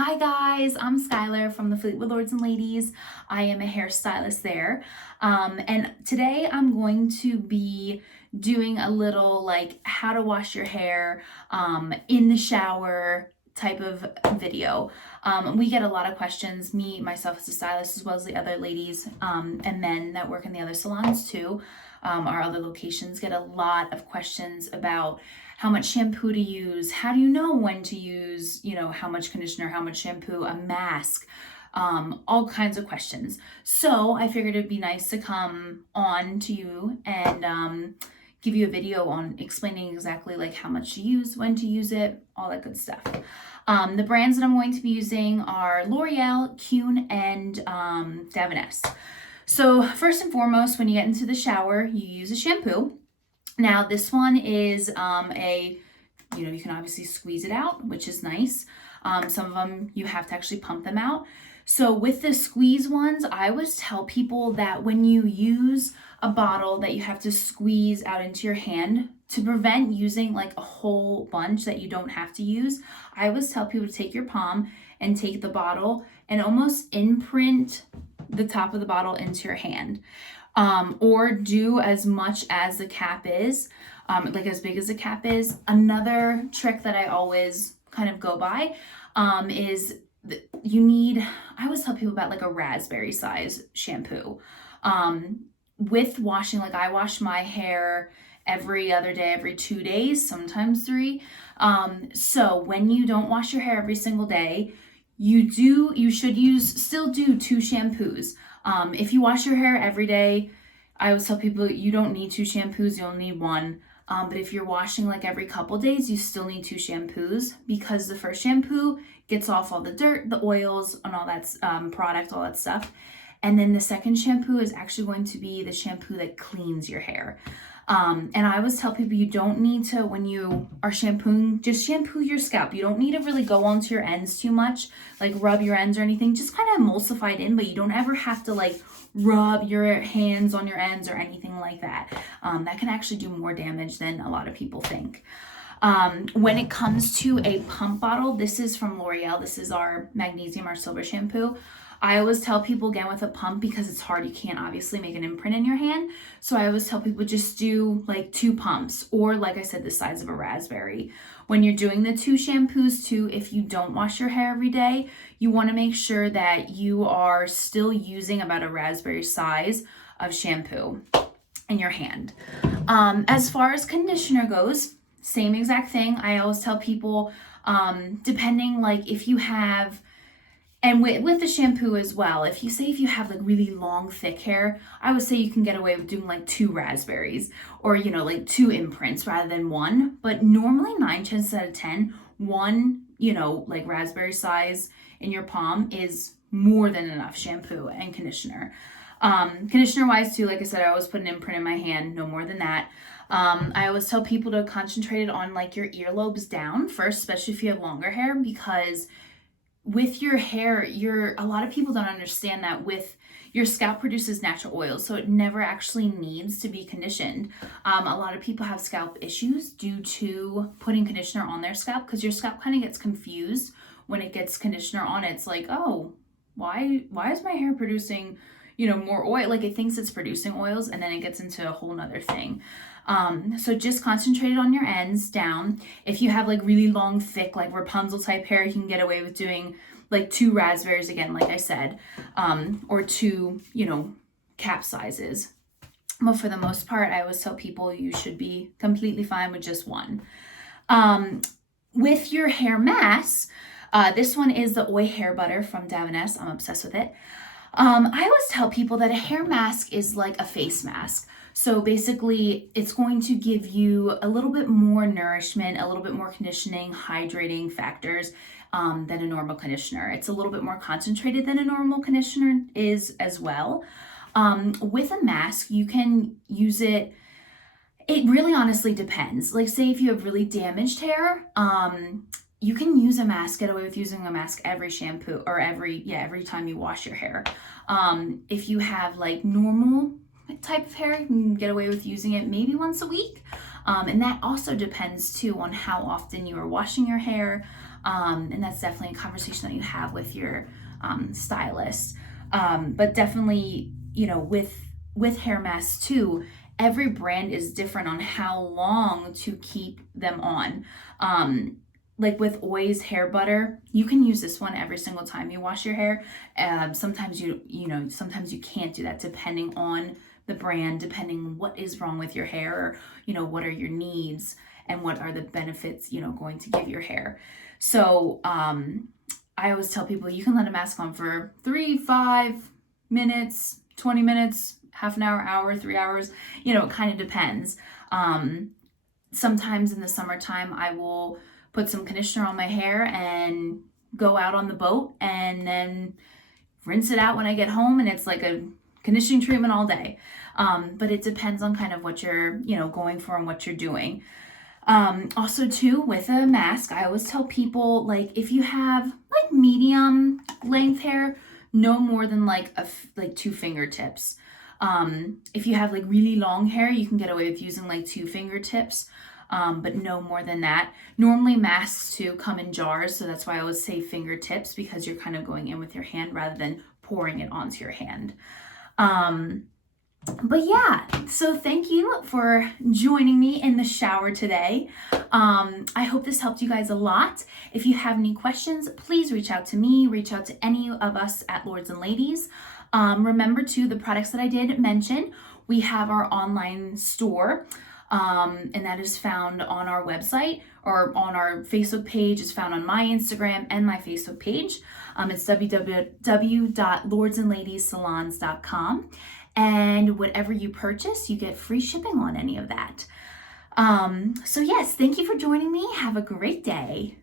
Hi guys, I'm Skyler from the Fleetwood Lords and Ladies. I am a hairstylist there. And today I'm going to be doing a little like how to wash your hair in the shower type of video. We get a lot of questions, me, myself as a stylist, as well as the other ladies and men that work in the other salons too. Our other locations get a lot of questions about how much shampoo to use, how do you know when to use, how much conditioner, how much shampoo, a mask, all kinds of questions. So I figured it'd be nice to come on to you and give you a video on explaining exactly like how much to use, when to use it, all that good stuff. The brands that I'm going to be using are L'Oreal, Kuhn, and Davines. So first and foremost, when you get into the shower, you use a shampoo. Now this one is you can obviously squeeze it out, which is nice. Some of them you have to actually pump them out. So with the squeeze ones, I always tell people that when you use a bottle that you have to squeeze out into your hand to prevent using like a whole bunch that you don't have to use, I always tell people to take your palm and take the bottle and almost imprint the top of the bottle into your hand. Or do as much as the cap is, like as big as the cap is. Another trick that I always kind of go by is I always tell people about like a raspberry size shampoo. With washing, like I wash my hair every other day, every 2 days, sometimes 3. So when you don't wash your hair every single day, you should still do 2 shampoos. If you wash your hair every day, I always tell people you don't need 2 shampoos, you only need 1. But if you're washing like every couple days, you still need 2 shampoos because the first shampoo gets off all the dirt, the oils, and all that product, all that stuff. And then the second shampoo is actually going to be the shampoo that cleans your hair. And I always tell people you don't need to, when you are shampooing, just shampoo your scalp. You don't need to really go onto your ends too much, like rub your ends or anything. Just kind of emulsify it in, but you don't ever have to like rub your hands on your ends or anything like that. That can actually do more damage than a lot of people think. When it comes to a pump bottle, this is from L'Oreal. This is our magnesium, our silver shampoo. I always tell people again with a pump because it's hard. You can't obviously make an imprint in your hand. So I always tell people just do like 2 pumps or like I said, the size of a raspberry. When you're doing the 2 shampoos too, if you don't wash your hair every day, you want to make sure that you are still using about a raspberry size of shampoo in your hand. As far as conditioner goes, same exact thing. I always tell people, depending like if you have, and with the shampoo as well, if you have like really long, thick hair, I would say you can get away with doing like 2 raspberries or, like 2 imprints rather than 1. But normally 9 chances out of 10, 1, like raspberry size in your palm is more than enough shampoo and conditioner. Conditioner wise too, like I said, I always put an imprint in my hand, no more than that. I always tell people to concentrate it on like your earlobes down first, especially if you have longer hair, because with your hair, a lot of people don't understand that with your scalp produces natural oils, so it never actually needs to be conditioned. A lot of people have scalp issues due to putting conditioner on their scalp because your scalp kind of gets confused when it gets conditioner on it. It's like, oh, why is my hair producing, more oil? Like it thinks it's producing oils and then it gets into a whole nother thing. So just concentrate on your ends down. If you have like really long, thick, like Rapunzel type hair, you can get away with doing like 2 raspberries again, like I said, or 2, cap sizes. But for the most part, I always tell people you should be completely fine with just 1. With your hair mask, this one is the Oi Hair Butter from Davines. I'm obsessed with it. I always tell people that a hair mask is like a face mask. So basically, it's going to give you a little bit more nourishment, a little bit more conditioning, hydrating factors than a normal conditioner. It's a little bit more concentrated than a normal conditioner is as well. With a mask, you can use it. It really honestly depends. Like say if you have really damaged hair, you can use a mask, get away with using a mask every shampoo or every time you wash your hair. If you have like normal type of hair, you can get away with using it maybe once a week. And that also depends too on how often you are washing your hair. And that's definitely a conversation that you have with your stylist. But definitely, with hair masks too, every brand is different on how long to keep them on. Like with Oy's hair butter, you can use this one every single time you wash your hair. Sometimes sometimes you can't do that depending on the brand, depending on what is wrong with your hair, or what are your needs and what are the benefits going to give your hair. So I always tell people you can let a mask on for 3, 5 minutes, 20 minutes, half an hour, 3 hours. It kind of depends. Sometimes in the summertime, I will put some conditioner on my hair and go out on the boat and then rinse it out when I get home, and it's like a conditioning treatment all day. But it depends on kind of what you're, going for and what you're doing. Also too, with a mask, I always tell people, like, if you have like medium length hair, no more than like 2 fingertips. If you have like really long hair, you can get away with using like 2 fingertips, but no more than that. Normally masks too come in jars, so that's why I always say fingertips, because you're kind of going in with your hand rather than pouring it onto your hand. But yeah, so thank you for joining me in the shower today. I hope this helped you guys a lot. If you have any questions, please reach out to me, reach out to any of us at Lords and Ladies. Remember too, the products that I did mention, we have our online store, and that is found on our website, or on our Facebook page. Is found on my Instagram and my Facebook page. It's www.lordsandladiessalons.com. And whatever you purchase, you get free shipping on any of that. So yes, thank you for joining me. Have a great day.